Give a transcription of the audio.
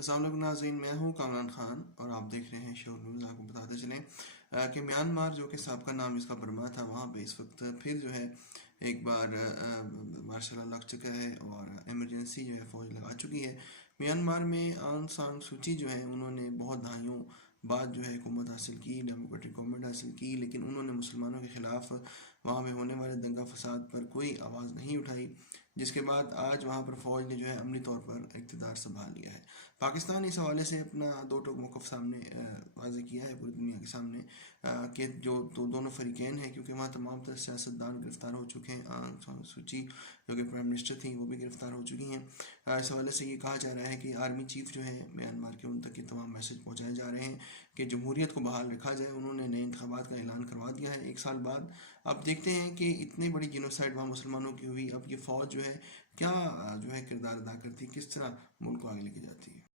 अस्सलाम वालेकुम नाज़रीन, मैं हूँ कामरान ख़ान और आप देख रहे हैं शो न्यूज़। आपको बताते चलें कि म्यांमार जो कि साबका नाम इसका बर्मा था, वहाँ पे इस वक्त फिर जो है एक बार मार्शल लॉ लग चुका है और इमरजेंसी जो है फ़ौज लगा चुकी है। म्यांमार में आंग सान सूची जो है उन्होंने बहुत दहाइयों बाद जो है हुकूमत हासिल की, डेमोक्रेटिक गवर्नमेंट हासिल की, लेकिन उन्होंने मुसलमानों के ख़िलाफ़ वहाँ पे होने वाले दंगा फसाद पर कोई आवाज़ नहीं उठाई, जिसके बाद आज वहाँ पर फ़ौज ने जो है अमली तौर पर इक़्तिदार संभाल लिया है। पाकिस्तान इस हवाले से अपना दो टोक मौक़िफ़ सामने वाज़ेह किया है पूरी दुनिया के सामने कि जो दोनों फ़रीक़ैन हैं, क्योंकि वहाँ तमाम तरह सियासतदान गिरफ़्तार हो चुके हैं। आंग सान सूची जो कि प्राइम मिनिस्टर थी वो भी गिरफ़्तार हो चुकी हैं। इस हवाले से ये कहा जा रहा है कि आर्मी चीफ़ जो है म्यांमार के, उन तक ये तमाम मैसेज पहुँचाए जा रहे हैं कि जमहूरियत को बहाल रखा जाए। उन्होंने नए इंतखाबात का ऐलान करवा दिया है 1 साल बाद। अब देखते हैं कि इतनी बड़ी जिनोसाइड वहाँ मुसलमानों की हुई, अब ये फ़ौज जो है क्या जो है किरदार अदा करती है, किस तरह मुल्क को आगे लेके जाती है।